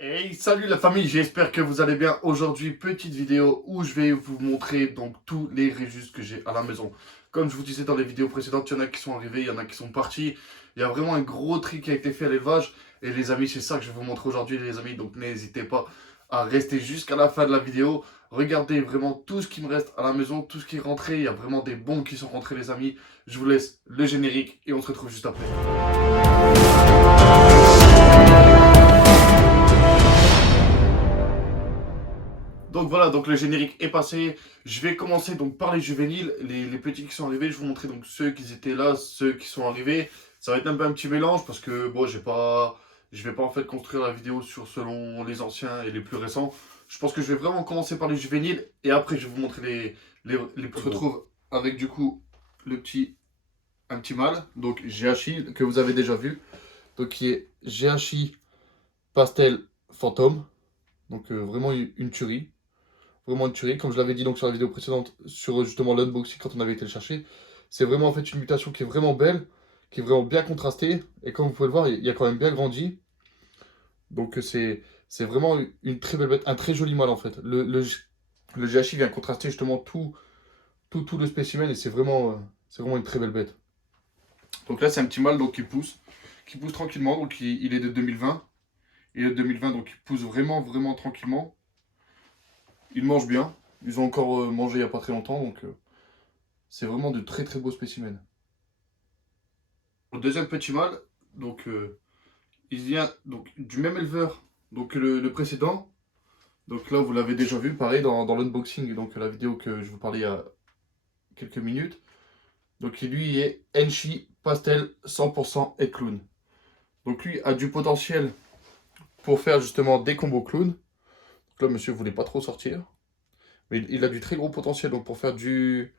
Hey, salut la famille, j'espère que vous allez bien. Aujourd'hui, petite vidéo où je vais vous montrer donc tous les Régis que j'ai à la maison. Comme je vous disais dans les vidéos précédentes, il y en a qui sont arrivés, il y en a qui sont partis. Il y a vraiment un gros tri qui a été fait à l'élevage. Et les amis, c'est ça que je vais vous montrer aujourd'hui les amis. Donc n'hésitez pas à rester jusqu'à la fin de la vidéo. Regardez vraiment tout ce qui me reste à la maison, tout ce qui est rentré. Il y a vraiment des bons qui sont rentrés les amis. Je vous laisse le générique et on se retrouve juste après. Donc voilà, donc le générique est passé. Je vais commencer donc par les juvéniles, les petits qui sont arrivés. Je vais vous montrer donc ceux qui étaient là, ceux qui sont arrivés. Ça va être un peu un petit mélange parce que bon, je vais pas en fait construire la vidéo sur selon les anciens et les plus récents. Je pense que je vais vraiment commencer par les juvéniles et après je vais vous montrer les plus. On se retrouve avec du coup un petit mâle, donc GHI que vous avez déjà vu, donc qui est GHI Pastel Fantôme, donc vraiment une tuerie. Vraiment une tuerie. Comme je l'avais dit donc sur la vidéo précédente, sur justement l'unboxing quand on avait été le chercher, c'est vraiment en fait une mutation qui est vraiment belle, qui est vraiment bien contrastée. Et comme vous pouvez le voir, il a quand même bien grandi. Donc c'est vraiment une très belle bête, un très joli mâle en fait. Le GHI vient contraster justement tout le spécimen et c'est vraiment une très belle bête. Donc là c'est un petit mâle donc qui pousse tranquillement. Donc il est de 2020. Il est de 2020 donc il pousse vraiment tranquillement. Il mange bien. Ils ont encore mangé il n'y a pas très longtemps donc c'est vraiment de très beaux spécimens. Le deuxième petit mâle, donc il vient donc du même éleveur donc que le précédent. Donc là vous l'avez déjà vu, pareil dans l'unboxing, donc la vidéo que je vous parlais il y a quelques minutes. Donc lui est Enchi Pastel 100% et clown. Donc lui a du potentiel pour faire justement des combos clown. Donc là monsieur voulait pas trop sortir. Mais il a du très gros potentiel donc pour faire du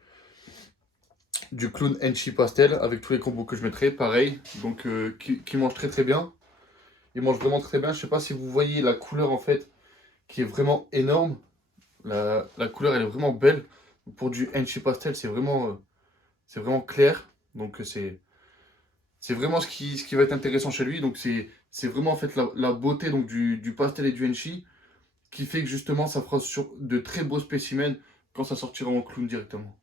clown Enchi Pastel avec tous les combos que je mettrai, pareil. Donc qui mange très bien. Il mange vraiment très bien. Je sais pas si vous voyez la couleur en fait qui est vraiment énorme. La couleur elle est vraiment belle. Pour du Enchi Pastel c'est vraiment clair. Donc c'est vraiment ce qui va être intéressant chez lui. Donc c'est vraiment en fait la beauté donc, du pastel et du Enchi qui fait que justement ça fera sur de très beaux spécimens quand ça sortira en clown directement.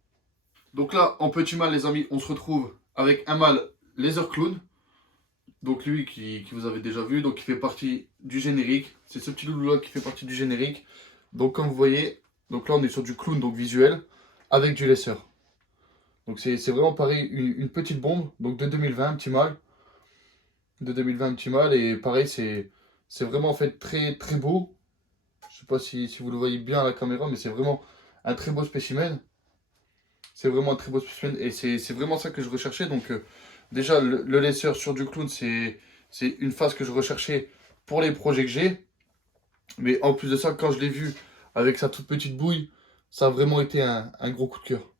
Donc là en petit mâle les amis on se retrouve avec un mâle laser clown. Donc lui qui vous avez déjà vu, donc qui fait partie du générique. C'est ce petit loulou là qui fait partie du générique. Donc comme vous voyez, donc là on est sur du clown donc visuel avec du laisseur. Donc c'est vraiment pareil, une petite bombe, donc de 2020, un petit mâle. De 2020, un petit mâle, et pareil c'est vraiment en fait très beau. Je sais pas si vous le voyez bien à la caméra, mais c'est vraiment un très beau spécimen. C'est vraiment un très beau spécimen et c'est vraiment ça que je recherchais. Donc déjà le laisseur sur du clown c'est une phase que je recherchais pour les projets que j'ai. Mais en plus de ça, quand je l'ai vu avec sa toute petite bouille, ça a vraiment été un gros coup de cœur.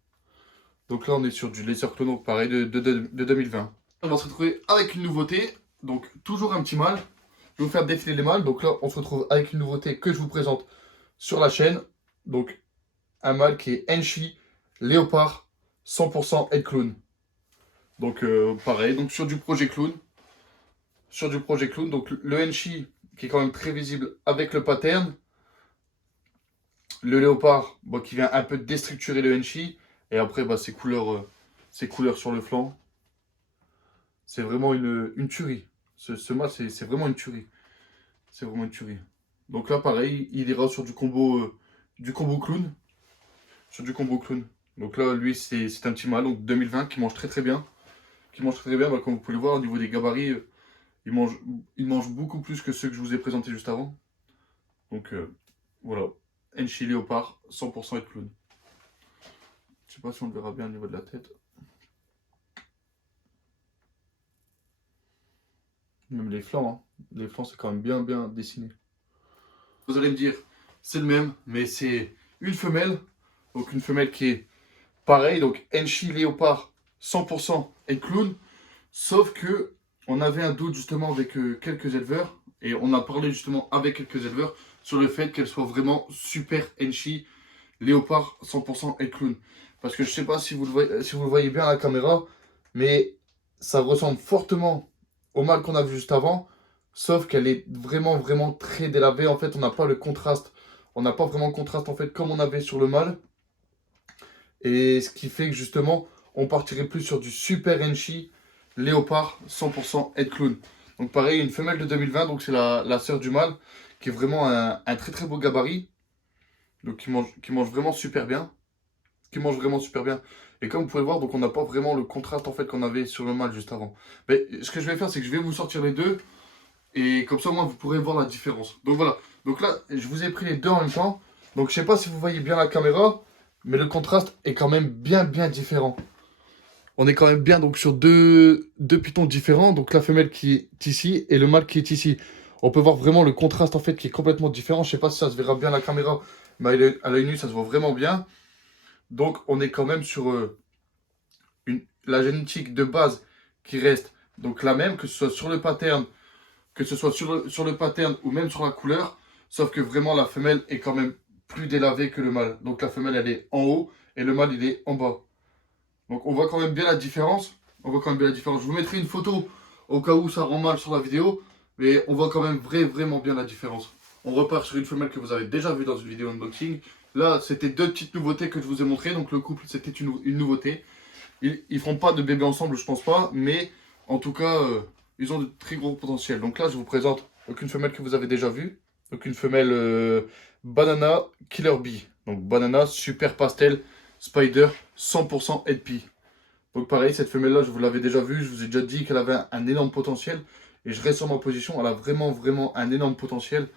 Donc là on est sur du laisseur clown pareil de 2020. On va se retrouver avec une nouveauté. Donc toujours un petit mâle. Je vais vous faire défiler les mâles. Donc là on se retrouve avec une nouveauté que je vous présente sur la chaîne. Donc un mâle qui est Enchi Léopard 100% head clown. Donc pareil, donc sur du projet clown. Sur du projet clown, donc le Enchi qui est quand même très visible avec le pattern. Le léopard bon, qui vient un peu déstructurer le Enchi. Et après bah, ses couleurs sur le flanc. C'est vraiment une tuerie. Ce mâle c'est vraiment une tuerie. C'est vraiment une tuerie. Donc là pareil, il ira sur du combo clown. Sur du combo clown. Donc là lui c'est un petit mâle, donc 2020 qui mange très bien. Qui mange très bien, bah, comme vous pouvez le voir au niveau des gabarits. Il mange beaucoup plus que ceux que je vous ai présentés juste avant. Donc voilà. Enchi Léopard, 100% et clown. Je sais pas si on le verra bien au niveau de la tête. Même les flancs, hein. Les flancs c'est quand même bien dessiné. Vous allez me dire, c'est le même, mais c'est une femelle. Donc une femelle qui est pareille, donc Enchi Léopard 100% et clown. Sauf que on avait un doute justement avec quelques éleveurs. Et on a parlé justement avec quelques éleveurs sur le fait qu'elle soit vraiment super Enchi Léopard 100% et clown. Parce que je sais pas si vous le voyez bien à la caméra, mais ça ressemble fortement au mâle qu'on a vu juste avant. sauf qu'elle est vraiment, vraiment très délavée. En fait, on n'a pas le contraste. On n'a pas vraiment le contraste, en fait, comme on avait sur le mâle. Et ce qui fait que, justement, on partirait plus sur du Super Enchi Léopard 100% Head Clown. Donc pareil, une femelle de 2020, donc c'est la sœur du mâle, qui est vraiment un très très beau gabarit. Donc qui mange vraiment super bien. Qui mange vraiment super bien. Et comme vous pouvez le voir, donc on n'a pas vraiment le contraste en fait qu'on avait sur le mâle juste avant. Mais ce que je vais faire, c'est que je vais vous sortir les deux. Et comme ça, au moins, vous pourrez voir la différence. Donc voilà. Donc là, je vous ai pris les deux en même temps. Donc je sais pas si vous voyez bien la caméra, mais le contraste est quand même bien bien différent. On est quand même bien donc sur deux pitons différents. Donc la femelle qui est ici et le mâle qui est ici. On peut voir vraiment le contraste en fait qui est complètement différent. Je sais pas si ça se verra bien à la caméra, mais à l'œil nu, ça se voit vraiment bien. Donc on est quand même sur la génétique de base qui reste donc la même, que ce soit sur le pattern, que ce soit sur le pattern ou même sur la couleur, sauf que vraiment la femelle est quand même plus délavée que le mâle. Donc la femelle elle est en haut et le mâle il est en bas. Donc on voit quand même bien la différence. On voit quand même bien la différence. Je vous mettrai une photo au cas où ça rend mal sur la vidéo, mais on voit quand même vraiment bien la différence. On repart sur une femelle que vous avez déjà vue dans une vidéo unboxing. Là, c'était deux petites nouveautés que je vous ai montrées. Donc le couple, c'était une nouveauté. Ils feront pas de bébé ensemble, je pense pas, mais en tout cas, ils ont de très gros potentiel. Donc là, je vous présente donc une femelle que vous avez déjà vue. Donc une femelle Banana Killer Bee. Donc Banana Super Pastel Spider 100% LP. Donc pareil, cette femelle-là, je vous l'avais déjà vue, je vous ai déjà dit qu'elle avait un énorme potentiel. Et je reste sur ma position, elle a vraiment, vraiment un énorme potentiel.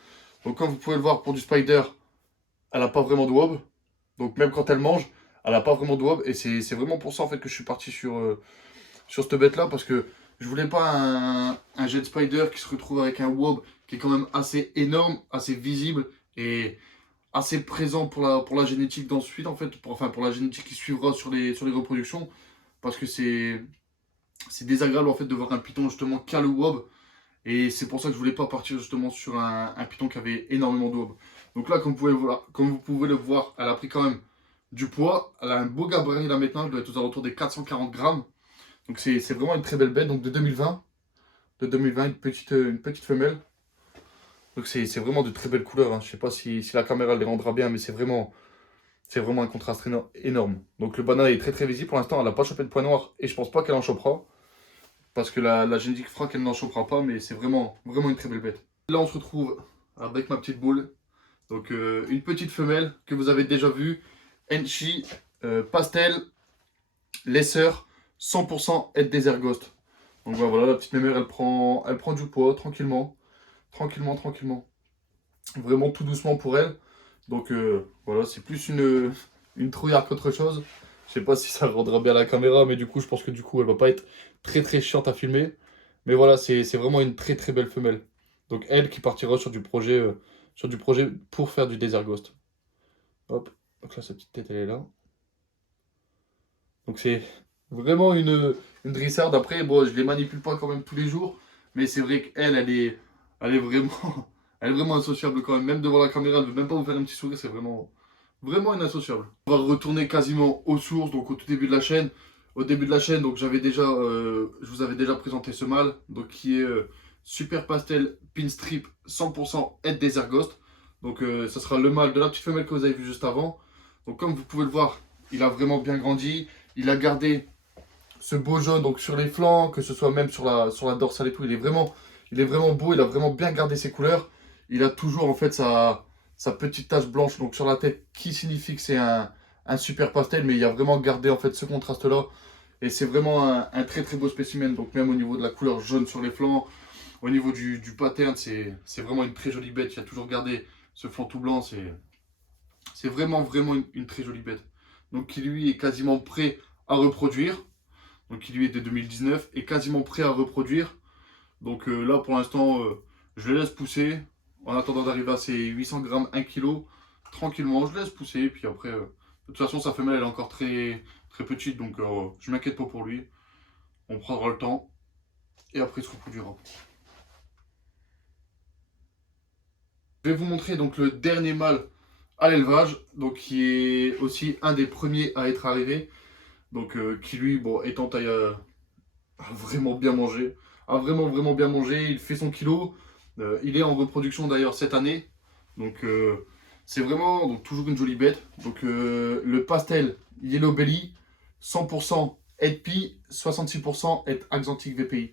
Donc comme vous pouvez le voir, pour du Spider, elle n'a pas vraiment de wob. Donc même quand elle mange, elle n'a pas vraiment de wob. Et c'est vraiment pour ça en fait que je suis parti sur cette bête-là. Parce que je voulais pas un jet spider qui se retrouve avec un wob qui est quand même assez énorme, assez visible et assez présent pour la génétique d'ensuite en fait. Pour la génétique qui suivra sur les reproductions. Parce que c'est désagréable en fait de voir un python justement qui a le wob. Et c'est pour ça que je voulais pas partir justement sur un python qui avait énormément de wob. Donc là, comme vous pouvez le voir, elle a pris quand même du poids. Elle a un beau gabarit là maintenant, elle doit être aux alentours des 440 grammes. Donc c'est vraiment une très belle bête, donc de 2020. De 2020, une petite femelle. Donc c'est vraiment de très belles couleurs, hein. Je sais pas si la caméra les rendra bien, mais c'est vraiment un contraste énorme. Donc le banana est très très visible. Pour l'instant, elle n'a pas chopé de point noir et je pense pas qu'elle en chopera. Parce que la génétique fera qu'elle n'en chopera pas, mais c'est vraiment, vraiment une très belle bête. Là, on se retrouve avec ma petite boule. Donc une petite femelle que vous avez déjà vue. Enchi Pastel Lesser 100% Head Desert Ghost. Donc voilà, la petite mémère, elle prend du poids tranquillement. Tranquillement, tranquillement. Vraiment tout doucement pour elle. Donc voilà, c'est plus une trouillarde qu'autre chose. Je sais pas si ça rendra bien à la caméra, mais du coup, je pense que du coup, elle va pas être très très chiante à filmer. Mais voilà, c'est vraiment une très très belle femelle. Donc elle qui partira sur du projet pour faire du Desert Ghost. Hop, donc là, sa petite tête, elle est là. Donc c'est vraiment une drissarde. Après, bon, je les manipule pas quand même tous les jours. Mais c'est vrai qu'elle, elle est vraiment, elle est vraiment insociable quand même. Même devant la caméra, elle veut même pas vous faire un petit sourire. C'est vraiment, vraiment une insociable. On va retourner quasiment aux sources, donc au tout début de la chaîne. Au début de la chaîne, donc je vous avais déjà présenté ce mâle, donc qui est Super Pastel Pinstrip 100% Head Desert Ghost. Donc ça sera le mâle de la petite femelle que vous avez vu juste avant. Donc comme vous pouvez le voir, il a vraiment bien grandi. Il a gardé ce beau jaune donc sur les flancs, que ce soit même sur la dorsale et tout. Il est vraiment beau, il a vraiment bien gardé ses couleurs. Il a toujours en fait sa petite tache blanche donc sur la tête qui signifie que c'est un super pastel, mais il a vraiment gardé en fait ce contraste là. Et c'est vraiment un très très beau spécimen. Donc même au niveau de la couleur jaune sur les flancs, au niveau du pattern, c'est vraiment une très jolie bête. Il a toujours gardé ce flanc tout blanc, c'est vraiment vraiment une très jolie bête. Donc qui lui est quasiment prêt à reproduire. Donc qui lui est de 2019 et quasiment prêt à reproduire. Donc là pour l'instant je le laisse pousser. En attendant d'arriver à ses 800 grammes, 1 kg, tranquillement je laisse pousser. Et puis après, de toute façon sa femelle elle est encore très, très petite. Donc je m'inquiète pas pour lui. On prendra le temps. Et après il se reproduira. Je vais vous montrer donc le dernier mâle à l'élevage. Donc qui est aussi un des premiers à être arrivé. Donc qui lui, bon, étant taille a vraiment bien mangé. A vraiment vraiment bien mangé. Il fait son kilo. Il est en reproduction d'ailleurs cette année. Donc c'est vraiment donc, toujours une jolie bête. Donc le pastel Yellow Belly, 100% HP, 66% est Axanthic VPI.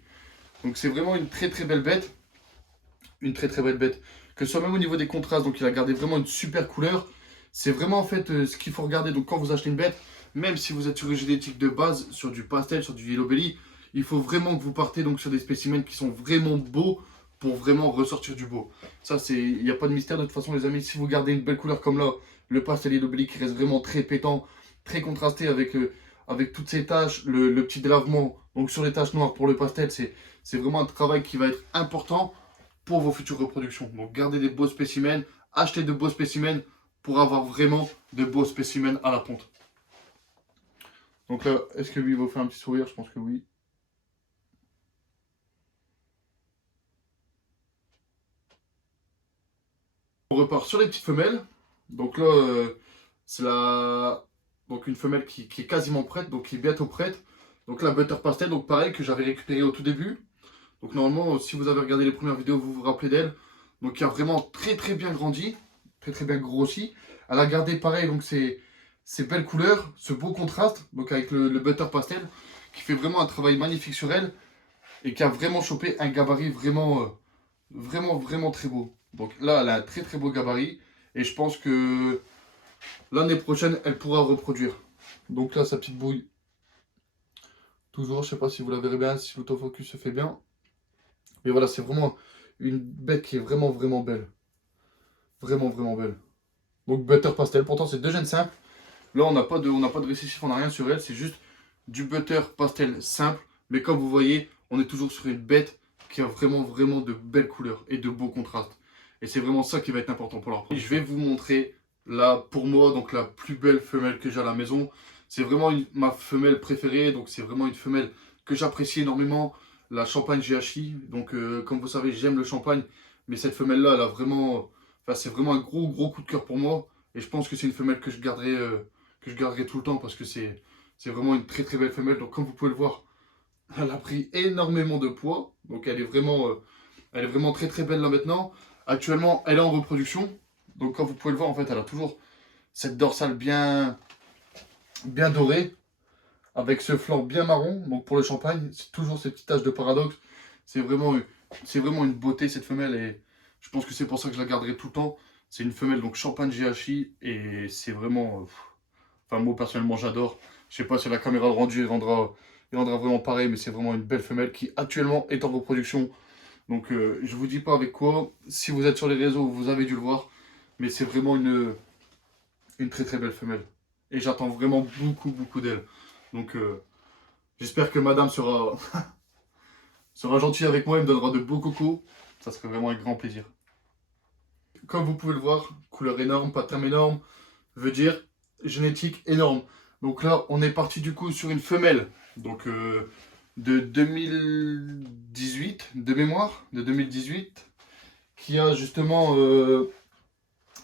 Donc c'est vraiment une très belle bête. Une très belle bête. Que ce soit même au niveau des contrastes, donc il a gardé vraiment une super couleur. C'est vraiment en fait ce qu'il faut regarder. Donc quand vous achetez une bête, même si vous êtes sur une génétique de base, sur du pastel, sur du Yellow Belly, il faut vraiment que vous partez donc sur des spécimens qui sont vraiment beaux pour vraiment ressortir du beau. Ça, il n'y a pas de mystère de toute façon les amis. Si vous gardez une belle couleur comme là, le pastel Yellow Belly qui reste vraiment très pétant, très contrasté avec toutes ces taches, le petit délavement, donc sur les taches noires pour le pastel, c'est vraiment un travail qui va être important pour vos futures reproductions. Donc gardez des beaux spécimens, achetez de beaux spécimens pour avoir vraiment de beaux spécimens à la ponte. Donc là, est-ce que lui vous fait un petit sourire? Je pense que oui. On repart sur les petites femelles. Donc là, c'est donc une femelle qui est quasiment prête, donc qui est bientôt prête. Donc la Butter Pastel, donc pareil que j'avais récupéré au tout début. Donc normalement, si vous avez regardé les premières vidéos, vous vous rappelez d'elle. Donc qui a vraiment très bien grandi, très bien grossi. Elle a gardé pareil donc ces belles couleurs, ce beau contraste, donc avec le Butter Pastel, qui fait vraiment un travail magnifique sur elle et qui a vraiment chopé un gabarit vraiment très beau. Donc là, elle a un très beau gabarit et je pense que l'année prochaine, elle pourra reproduire. Donc là, sa petite bouille. Toujours, je sais pas si vous la verrez bien, si l'autofocus se fait bien. Mais voilà, c'est vraiment une bête qui est vraiment belle. Vraiment belle. Donc butter pastel, pourtant c'est deux gènes simples. Là on n'a pas de récessif, on n'a rien sur elle, c'est juste du butter pastel simple. Mais comme vous voyez, on est toujours sur une bête qui a vraiment de belles couleurs et de beaux contrastes. Et c'est vraiment ça qui va être important pour leur. Et je vais vous montrer là pour moi donc la plus belle femelle que j'ai à la maison. C'est vraiment ma femelle préférée, donc c'est vraiment une femelle que j'apprécie énormément. La Champagne GHI, donc comme vous savez j'aime le champagne, mais cette femelle là elle a vraiment, enfin, c'est vraiment un gros coup de cœur pour moi. Et je pense que c'est une femelle que je garderai tout le temps parce que c'est vraiment une très belle femelle. Donc comme vous pouvez le voir, elle a pris énormément de poids. Donc elle est vraiment très belle là maintenant. Actuellement elle est en reproduction. Donc comme vous pouvez le voir en fait elle a toujours cette dorsale bien dorée. Avec ce flanc bien marron. Donc pour le champagne, c'est toujours ces petites taches de paradoxe. C'est vraiment une beauté cette femelle. Et je pense que c'est pour ça que je la garderai tout le temps. C'est une femelle donc champagne GHI. Et c'est vraiment... enfin moi personnellement j'adore. Je sais pas si la caméra le rendu il rendra vraiment pareil. Mais c'est vraiment une belle femelle qui actuellement est en reproduction. Donc je vous dis pas avec quoi. Si vous êtes sur les réseaux, vous avez dû le voir. Mais c'est vraiment une très belle femelle. Et j'attends vraiment beaucoup d'elle. Donc j'espère que madame sera gentille avec moi et me donnera de beaux cocos. Ça serait vraiment un grand plaisir. Comme vous pouvez le voir, couleur énorme, pattern énorme, veut dire génétique énorme. Donc là, on est parti du coup sur une femelle. Donc de 2018, de mémoire, de 2018, qui a justement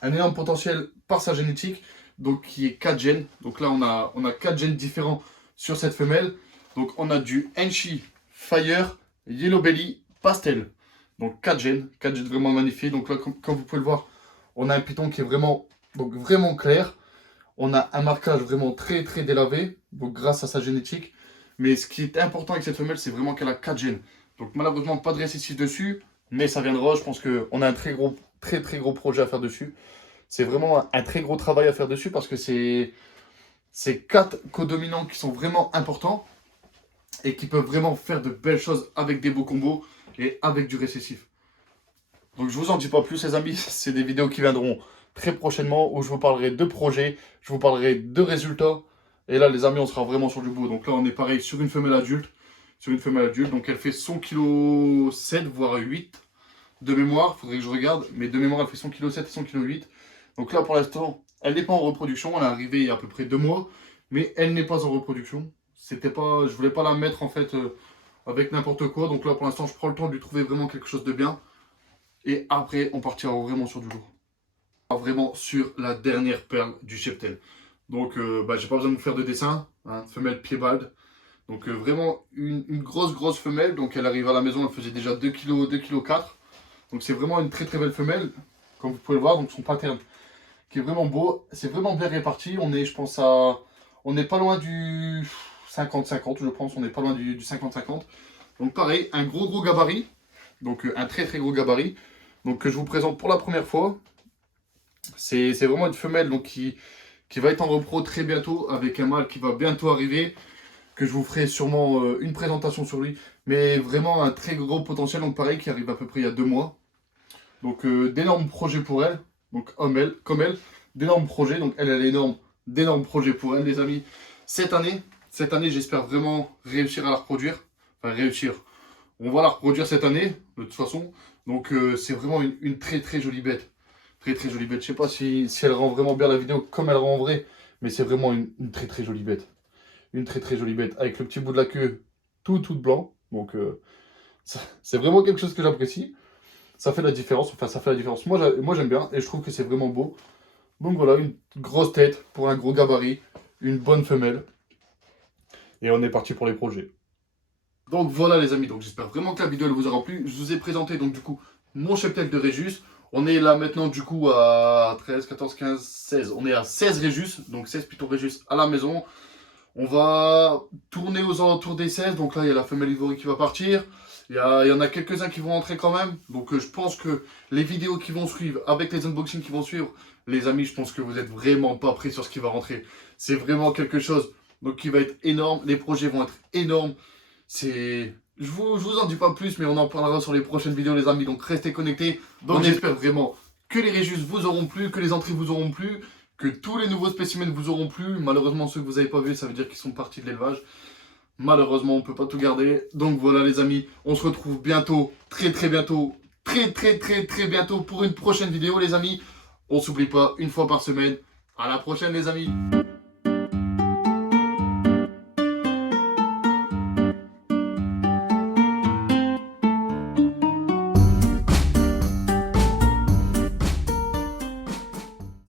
un énorme potentiel par sa génétique, donc qui est 4 gènes. Donc là, on a 4 gènes différents sur cette femelle. Donc on a du Enchi, Fire, Yellow Belly, Pastel. Donc 4 gènes vraiment magnifiques. Donc là, comme vous pouvez le voir, on a un piton qui est vraiment clair. On a un marquage vraiment très délavé, donc grâce à sa génétique. Mais ce qui est important avec cette femelle, c'est vraiment qu'elle a 4 gènes. Donc malheureusement, pas de récessif dessus, mais ça viendra. Je pense qu'on a un très gros projet à faire dessus. C'est vraiment un très gros travail à faire dessus parce que c'est 4 codominants qui sont vraiment importants et qui peuvent vraiment faire de belles choses avec des beaux combos et avec du récessif. Donc je vous en dis pas plus les amis, c'est des vidéos qui viendront très prochainement où je vous parlerai de projets, je vous parlerai de résultats. Et là les amis on sera vraiment sur du beau. Donc là on est pareil sur une femelle adulte. Donc elle fait 100 kg 7 voire 8 de mémoire, faudrait que je regarde, mais de mémoire elle fait 100 kg 7 et 100 kg 8. Donc là pour l'instant elle n'est pas en reproduction, elle est arrivée il y a à peu près 2 mois, mais elle n'est pas en reproduction. Je voulais pas la mettre en fait avec n'importe quoi, donc là pour l'instant je prends le temps de lui trouver vraiment quelque chose de bien. Et après on partira vraiment sur du lourd. Vraiment sur la dernière perle du cheptel. Donc j'ai pas besoin de vous faire de dessin, hein, femelle pied-balde. Donc vraiment une grosse femelle, donc elle arrive à la maison, elle faisait déjà 2 kg 4 kg. Donc c'est vraiment une très très belle femelle, comme vous pouvez le voir, donc son pattern qui est vraiment beau. C'est vraiment bien réparti. On est, je pense, on n'est pas loin du 50-50, je pense. On n'est pas loin du 50-50. Donc pareil, un gros gabarit. Donc un très très gros gabarit. Donc que je vous présente pour la première fois. C'est vraiment une femelle donc, qui va être en repro très bientôt, avec un mâle qui va bientôt arriver, que je vous ferai sûrement une présentation sur lui. Mais vraiment un très gros potentiel, donc pareil, qui arrive à peu près il y a 2 mois. Donc d'énormes projets pour elle, donc comme elle, d'énormes projets, donc elle est énorme, d'énormes projets pour elle les amis. Cette année j'espère vraiment réussir à la reproduire, enfin réussir, on va la reproduire cette année, de toute façon. Donc c'est vraiment une très très jolie bête, très très jolie bête. Je sais pas si elle rend vraiment bien la vidéo comme elle rend en vrai, mais c'est vraiment une très très jolie bête. Une très très jolie bête, avec le petit bout de la queue tout blanc, donc c'est vraiment quelque chose que j'apprécie. Ça fait la différence, enfin ça fait la différence. Moi j'aime bien et je trouve que c'est vraiment beau. Donc voilà, une grosse tête pour un gros gabarit, une bonne femelle. Et on est parti pour les projets. Donc voilà les amis, donc j'espère vraiment que la vidéo elle vous aura plu. Je vous ai présenté donc du coup mon cheptel de Régis. On est là maintenant du coup à 13, 14, 15, 16. On est à 16 Régis, donc 16 pitons Régis à la maison. On va tourner aux alentours des 16, donc là il y a la femelle ivory qui va partir. Il y en a quelques-uns qui vont rentrer quand même. Donc je pense que les vidéos qui vont suivre, avec les unboxings qui vont suivre, les amis, je pense que vous êtes vraiment pas prêts sur ce qui va rentrer. C'est vraiment quelque chose donc, qui va être énorme. Les projets vont être énormes. Je vous en dis pas plus, mais on en parlera sur les prochaines vidéos les amis. Donc restez connectés. Donc j'espère vraiment que les Régis vous auront plu, que les entrées vous auront plu, que tous les nouveaux spécimens vous auront plu. Malheureusement, ceux que vous n'avez pas vus, ça veut dire qu'ils sont partis de l'élevage. Malheureusement, on ne peut pas tout garder. Donc voilà les amis, on se retrouve bientôt, très bientôt, très bientôt pour une prochaine vidéo les amis. On s'oublie pas, une fois par semaine. À la prochaine les amis.